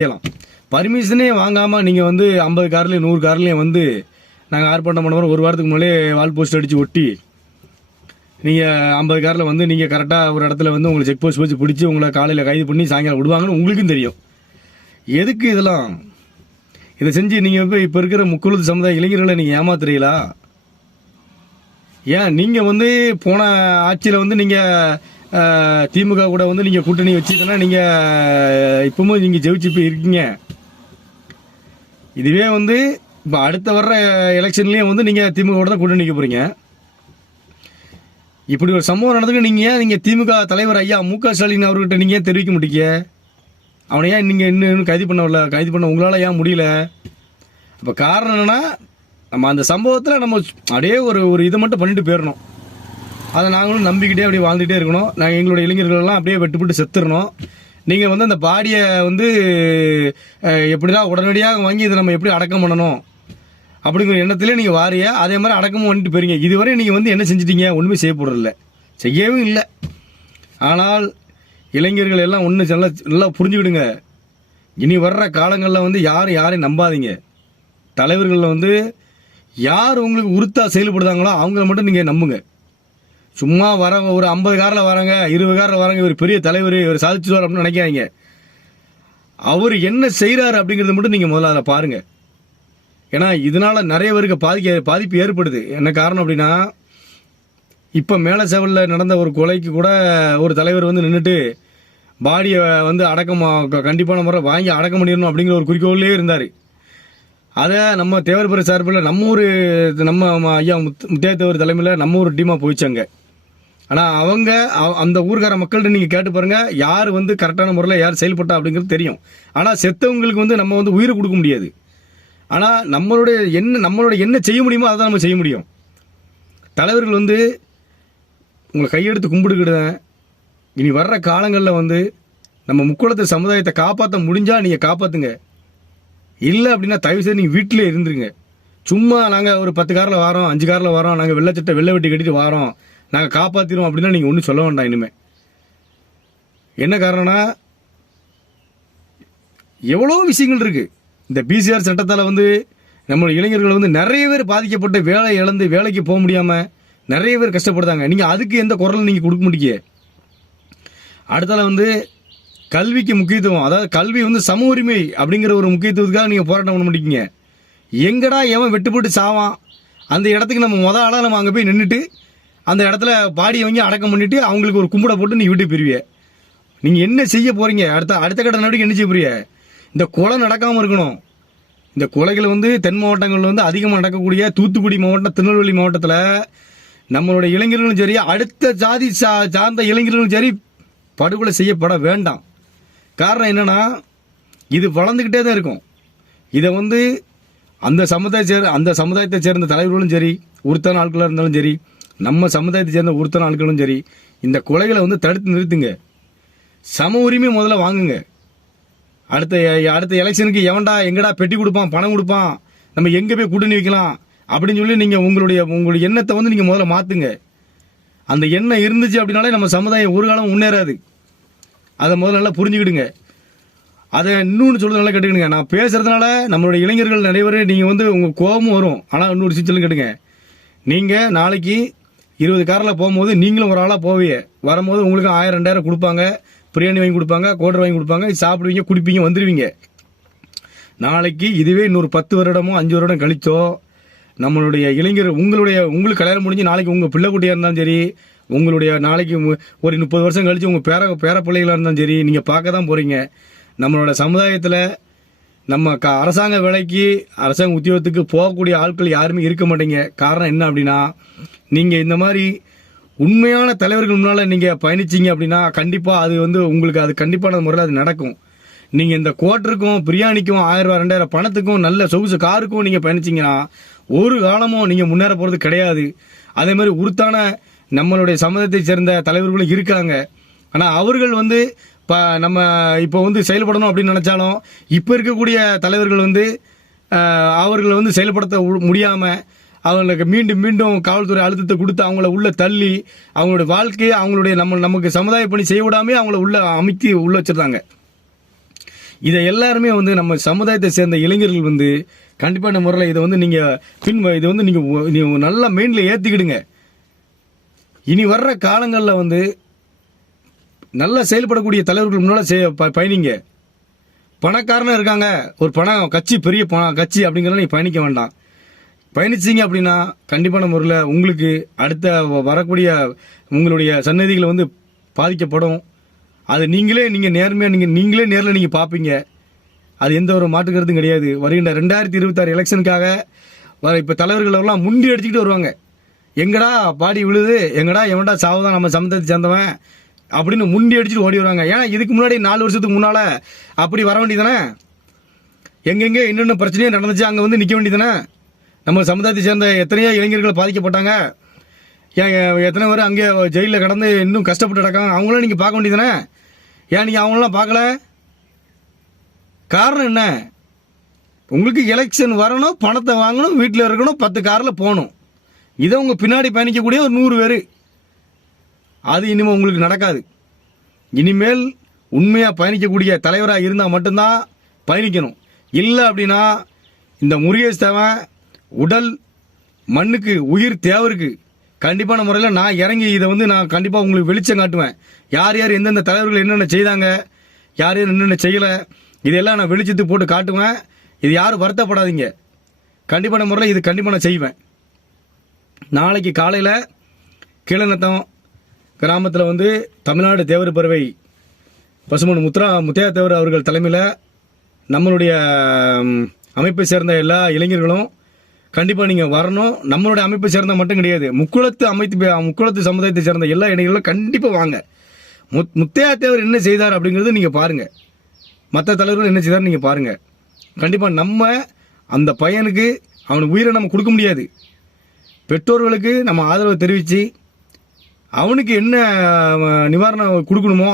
செய்யலாம் பர்மிஷனே வாங்காமல் நீங்கள் வந்து ஐம்பது கார்லேயும் நூறு கார்லேயும் வந்து நாங்கள் ஆர்ப்பாட்டம் பண்ண ஒரு வாரத்துக்கு முன்னாலே வால் போஸ்ட் அடித்து ஒட்டி நீங்கள் ஐம்பது காரில் வந்து நீங்கள் கரெக்டாக ஒரு இடத்துல வந்து உங்களை செக் போஸ்ட் வச்சு பிடிச்சி உங்களை காலையில் கைது பண்ணி சாயங்காலம் விடுவாங்கன்னு உங்களுக்கும் தெரியும் எதுக்கு இதெல்லாம் இதை செஞ்சு நீங்கள் இப்போ இப்போ இருக்கிற முக்குழுத்து சமுதாய இளைஞர்களை நீங்கள் ஏமாத்துறீங்களா ஏன் நீங்கள் வந்து போன ஆட்சியில் வந்து நீங்கள் திமுக கூட வந்து நீங்கள் கூட்டணி வச்சுக்கன்னா நீங்கள் இப்பவும் நீங்கள் ஜெயிச்சு இப்போ இருக்கீங்க இதுவே வந்து இப்போ அடுத்த வர்ற எலெக்ஷன்லேயும் வந்து நீங்கள் திமுக கூட தான் கூட்டணி நிற்க போகிறீங்க இப்படி ஒரு சம்பவம் நடந்துக்கு நீங்கள் நீங்கள் திமுக தலைவர் ஐயா மு க ஸ்டாலின் அவர்கிட்ட நீங்க தெரிவிக்க முடிக்க அவனை ஏன் நீங்கள் இன்னும் கைது பண்ண கைது பண்ண உங்களால் ஏன் முடியல இப்ப காரணம் என்னென்னா நம்ம அந்த சம்பவத்தில் நம்ம அப்படியே ஒரு ஒரு இதை மட்டும் பண்ணிட்டு போயிடணும் அதை நாங்களும் நம்பிக்கிட்டே அப்படியே வாழ்ந்துகிட்டே இருக்கணும் நாங்கள் எங்களுடைய இளைஞர்கள்லாம் அப்படியே வெட்டுப்பட்டு செத்துடணும் நீங்கள் வந்து அந்த பாடியை வந்து எப்படிதான் உடனடியாக வாங்கி இதை நம்ம எப்படி அடக்கம் பண்ணணும் அப்படிங்கிற எண்ணத்துலேயே நீங்கள் வாரிய அதே மாதிரி அடக்கமும் வந்துட்டு போயிருங்க இதுவரை நீங்கள் வந்து என்ன செஞ்சிட்டீங்க ஒன்றுமே செய்ய செய்யவும் இல்லை ஆனால் இளைஞர்கள் எல்லாம் ஒன்று நல்லா நல்லா புரிஞ்சுக்கிடுங்க இனி வர்ற காலங்களில் வந்து யாரும் யாரையும் நம்பாதீங்க தலைவர்களில் வந்து யார் உங்களுக்கு உறுத்தா செயல்படுதாங்களோ அவங்கள மட்டும் நீங்கள் நம்புங்க சும்மா வரவங்க ஒரு ஐம்பது காரில் வராங்க இருபது காரில் வராங்க இவர் பெரிய தலைவர் இவர் சாதிச்சுவார் அப்படின்னு நினைக்காங்க அவர் என்ன செய்கிறார் அப்படிங்கிறத மட்டும் நீங்கள் முதல்ல அதில் பாருங்கள் ஏன்னா இதனால் நிறைய பேருக்கு பாதிக்க பாதிப்பு ஏற்படுது என்ன காரணம் அப்படின்னா இப்போ மேலே செவலில் நடந்த ஒரு கொலைக்கு கூட ஒரு தலைவர் வந்து நின்றுட்டு பாடியை வந்து அடக்கம் கண்டிப்பான முறை வாங்கி அடக்கம் பண்ணிடணும் அப்படிங்கிற ஒரு குறிக்கோளே இருந்தார் அதை நம்ம தேவர் சார்பில் நம்ம ஊர் நம்ம ஐயா முத் முத்தியாத்தேவர் தலைமையில் நம்ம ஒரு டீமாக போயிச்சாங்க ஆனால் அவங்க அந்த ஊர்கார மக்கள்கிட்ட நீங்கள் கேட்டு பாருங்க யார் வந்து கரெக்டான முறையில் யார் செயல்பட்டா அப்படிங்கிறது தெரியும் ஆனால் செத்தவங்களுக்கு வந்து நம்ம வந்து உயிர் கொடுக்க முடியாது ஆனால் நம்மளுடைய என்ன நம்மளோட என்ன செய்ய முடியுமோ அதை தான் நம்ம செய்ய முடியும் தலைவர்கள் வந்து உங்களை கையெடுத்து கும்பிடுக்கிடுதேன் இனி வர்ற காலங்களில் வந்து நம்ம முக்குளத்து சமுதாயத்தை காப்பாற்ற முடிஞ்சால் நீங்கள் காப்பாற்றுங்க இல்லை அப்படின்னா தயவுசெய்து நீங்கள் வீட்டிலே இருந்துருங்க சும்மா நாங்கள் ஒரு பத்து காரில் வரோம் அஞ்சு காரில் வரோம் நாங்கள் வெள்ளச்சட்டை வெள்ளை வெட்டி கட்டிட்டு வரோம் நாங்கள் காப்பாற்றிடுவோம் அப்படின்னா நீங்கள் ஒன்றும் சொல்ல வேண்டாம் இனிமேல் என்ன காரணம்னா எவ்வளோ விஷயங்கள் இருக்குது இந்த பிசிஆர் சட்டத்தால் வந்து நம்ம இளைஞர்கள் வந்து நிறைய பேர் பாதிக்கப்பட்டு வேலை இழந்து வேலைக்கு போக முடியாமல் நிறைய பேர் கஷ்டப்படுத்தாங்க நீங்கள் அதுக்கு எந்த குரலும் நீங்கள் கொடுக்க முடியே அடுத்தால வந்து கல்விக்கு முக்கியத்துவம் அதாவது கல்வி வந்து சம உரிமை அப்படிங்கிற ஒரு முக்கியத்துவத்துக்காக நீங்கள் போராட்டம் பண்ண முடியுங்க எங்கடா எவன் வெட்டுப்பட்டு சாவான் அந்த இடத்துக்கு நம்ம மொதல் ஆளாக நம்ம அங்கே போய் நின்றுட்டு அந்த இடத்துல பாடியை வாங்கி அடக்கம் பண்ணிவிட்டு அவங்களுக்கு ஒரு கும்பிட போட்டு நீ வீட்டுக்கு பிரிவிய நீங்கள் என்ன செய்ய போகிறீங்க அடுத்த அடுத்த கட்ட நடவடிக்கை என்ன செய்ய புரிய இந்த கொலை நடக்காமல் இருக்கணும் இந்த கொலைகள் வந்து தென் மாவட்டங்களில் வந்து அதிகமாக நடக்கக்கூடிய தூத்துக்குடி மாவட்டம் திருநெல்வேலி மாவட்டத்தில் நம்மளுடைய இளைஞர்களும் சரி அடுத்த ஜாதி சா சார்ந்த இளைஞர்களும் சரி படுகொலை செய்யப்பட வேண்டாம் காரணம் என்னென்னா இது வளர்ந்துக்கிட்டே தான் இருக்கும் இதை வந்து அந்த சமுதாய சேர் அந்த சமுதாயத்தை சேர்ந்த தலைவர்களும் சரி உறுத்தான ஆட்களாக இருந்தாலும் சரி நம்ம சமுதாயத்தை சேர்ந்த ஒருத்தன ஆட்களும் சரி இந்த கொலைகளை வந்து தடுத்து நிறுத்துங்க சம உரிமை முதல்ல வாங்குங்க அடுத்த அடுத்த எலெக்ஷனுக்கு எவன்டா எங்கடா பெட்டி கொடுப்பான் பணம் கொடுப்பான் நம்ம எங்கே போய் கூட்டணி வைக்கலாம் அப்படின்னு சொல்லி நீங்கள் உங்களுடைய உங்களுடைய எண்ணத்தை வந்து நீங்கள் முதல்ல மாற்றுங்க அந்த எண்ணம் இருந்துச்சு அப்படின்னாலே நம்ம சமுதாயம் ஒரு காலம் முன்னேறாது அதை முதல்ல நல்லா புரிஞ்சுக்கிடுங்க அதை இன்னொன்று சொல்கிறது நல்லா கேட்டுக்கிடுங்க நான் பேசுகிறதுனால நம்மளுடைய இளைஞர்கள் நிறைய பேர் நீங்கள் வந்து உங்கள் கோபம் வரும் ஆனால் இன்னொரு சிச்சலும் கேட்டுங்க நீங்கள் நாளைக்கு இருபது காரில் போகும்போது நீங்களும் ஒரு ஆளாக போவீங்க வரும்போது உங்களுக்கு ஆயிரம் ரெண்டாயிரம் கொடுப்பாங்க பிரியாணி வாங்கி கொடுப்பாங்க கோட்டர் வாங்கி கொடுப்பாங்க சாப்பிடுவீங்க குடிப்பீங்க வந்துடுவீங்க நாளைக்கு இதுவே இன்னொரு பத்து வருடமோ அஞ்சு வருடம் கழிச்சோ நம்மளுடைய இளைஞர் உங்களுடைய உங்களுக்கு கல்யாணம் முடிஞ்சு நாளைக்கு உங்கள் பிள்ளைக்குட்டியாக இருந்தாலும் சரி உங்களுடைய நாளைக்கு ஒரு முப்பது வருஷம் கழித்து உங்கள் பேர பேர பிள்ளைகளாக இருந்தாலும் சரி நீங்கள் பார்க்க தான் போகிறீங்க நம்மளோட சமுதாயத்தில் நம்ம க அரசாங்க வேலைக்கு அரசாங்க உத்தியோகத்துக்கு போகக்கூடிய ஆட்கள் யாருமே இருக்க மாட்டீங்க காரணம் என்ன அப்படின்னா நீங்கள் இந்த மாதிரி உண்மையான தலைவர்கள் முன்னால் நீங்கள் பயணிச்சிங்க அப்படின்னா கண்டிப்பாக அது வந்து உங்களுக்கு அது கண்டிப்பான முறையில் அது நடக்கும் நீங்கள் இந்த கோட்டருக்கும் பிரியாணிக்கும் ஆயிரம் ரூபா ரெண்டாயிரம் பணத்துக்கும் நல்ல சொகுசு காருக்கும் நீங்கள் பயணிச்சிங்கன்னா ஒரு காலமும் நீங்கள் முன்னேற போகிறது கிடையாது அதே மாதிரி உருத்தான நம்மளுடைய சமூகத்தை சேர்ந்த தலைவர்களும் இருக்காங்க ஆனால் அவர்கள் வந்து இப்போ நம்ம இப்போ வந்து செயல்படணும் அப்படின்னு நினச்சாலும் இப்போ இருக்கக்கூடிய தலைவர்கள் வந்து அவர்களை வந்து செயல்படுத்த முடியாமல் அவங்களுக்கு மீண்டும் மீண்டும் காவல்துறை அழுத்தத்தை கொடுத்து அவங்கள உள்ள தள்ளி அவங்களுடைய வாழ்க்கையை அவங்களுடைய நம்ம நமக்கு சமுதாய பணி செய்ய விடாமே அவங்கள உள்ள அமைத்து உள்ள வச்சுருந்தாங்க இதை எல்லாருமே வந்து நம்ம சமுதாயத்தை சேர்ந்த இளைஞர்கள் வந்து கண்டிப்பான முறையில் இதை வந்து நீங்கள் பின் இதை வந்து நீங்கள் நல்லா மெயினில் ஏற்றிக்கிடுங்க இனி வர்ற காலங்களில் வந்து நல்லா செயல்படக்கூடிய தலைவர்கள் முன்னால பயணிங்க பணக்காரனாக இருக்காங்க ஒரு பணம் கட்சி பெரிய பணம் கட்சி அப்படிங்கிறத நீ பயணிக்க வேண்டாம் பயணிச்சிங்க அப்படின்னா கண்டிப்பான முறையில் உங்களுக்கு அடுத்த வரக்கூடிய உங்களுடைய சன்னதிகளை வந்து பாதிக்கப்படும் அது நீங்களே நீங்கள் நேர்மையாக நீங்கள் நீங்களே நேரில் நீங்கள் பார்ப்பீங்க அது எந்த ஒரு மாற்றுக்கிறதும் கிடையாது வருகின்ற ரெண்டாயிரத்தி இருபத்தாறு எலெக்ஷனுக்காக வர இப்போ தலைவர்களெல்லாம் முண்டி அடிச்சுக்கிட்டு வருவாங்க எங்கடா பாடி விழுது எங்கடா எவன்டா சாவுதான் நம்ம சமத்தத்தை சேர்ந்தவன் அப்படின்னு முண்டி அடிச்சுட்டு ஓடி வருவாங்க ஏன்னா இதுக்கு முன்னாடி நாலு வருஷத்துக்கு முன்னால் அப்படி வர வேண்டியதானே எங்கெங்கே என்னென்ன பிரச்சனையும் நடந்துச்சு அங்கே வந்து நிற்க வேண்டியதானே நம்ம சமுதாயத்தை சேர்ந்த எத்தனையோ இளைஞர்கள் பாதிக்கப்பட்டாங்க எத்தனை பேர் அங்கே ஜெயிலில் கடந்து இன்னும் கஷ்டப்பட்டு கிடக்காங்க அவங்களும் நீங்கள் பார்க்க வேண்டியதானே ஏன் நீங்கள் அவங்களாம் பார்க்கல காரணம் என்ன உங்களுக்கு எலெக்ஷன் வரணும் பணத்தை வாங்கணும் வீட்டில் இருக்கணும் பத்து காரில் போகணும் இதை உங்கள் பின்னாடி பயணிக்கக்கூடிய ஒரு நூறு பேர் அது இனிமேல் உங்களுக்கு நடக்காது இனிமேல் உண்மையாக பயணிக்கக்கூடிய தலைவராக இருந்தால் மட்டும்தான் பயணிக்கணும் இல்லை அப்படின்னா இந்த முருகேஸ்தவன் உடல் மண்ணுக்கு உயிர் தேவருக்கு கண்டிப்பான முறையில் நான் இறங்கி இதை வந்து நான் கண்டிப்பாக உங்களுக்கு வெளிச்சம் காட்டுவேன் யார் யார் எந்தெந்த தலைவர்கள் என்னென்ன செய்தாங்க யார் யார் என்னென்ன செய்யலை இதெல்லாம் நான் வெளிச்சத்துக்கு போட்டு காட்டுவேன் இது யாரும் வருத்தப்படாதீங்க கண்டிப்பான முறையில் இது கண்டிப்பாக நான் செய்வேன் நாளைக்கு காலையில் கீழநத்தம் கிராமத்தில் வந்து தமிழ்நாடு தேவர் பறவை பசுமன் முத்ரா முத்தையா தேவர் அவர்கள் தலைமையில் நம்மளுடைய அமைப்பை சேர்ந்த எல்லா இளைஞர்களும் கண்டிப்பாக நீங்கள் வரணும் நம்மளுடைய அமைப்பை சேர்ந்தால் மட்டும் கிடையாது முக்குளத்து அமைத்து முக்குளத்து சமுதாயத்தை சேர்ந்த எல்லா இளைஞர்களும் கண்டிப்பாக வாங்க முத் முத்தையா தேவர் என்ன செய்தார் அப்படிங்கிறது நீங்கள் பாருங்கள் மற்ற தலைவர்கள் என்ன செய்தார் நீங்கள் பாருங்கள் கண்டிப்பாக நம்ம அந்த பையனுக்கு அவனுக்கு உயிரை நம்ம கொடுக்க முடியாது பெற்றோர்களுக்கு நம்ம ஆதரவை தெரிவித்து அவனுக்கு என்ன நிவாரணம் கொடுக்கணுமோ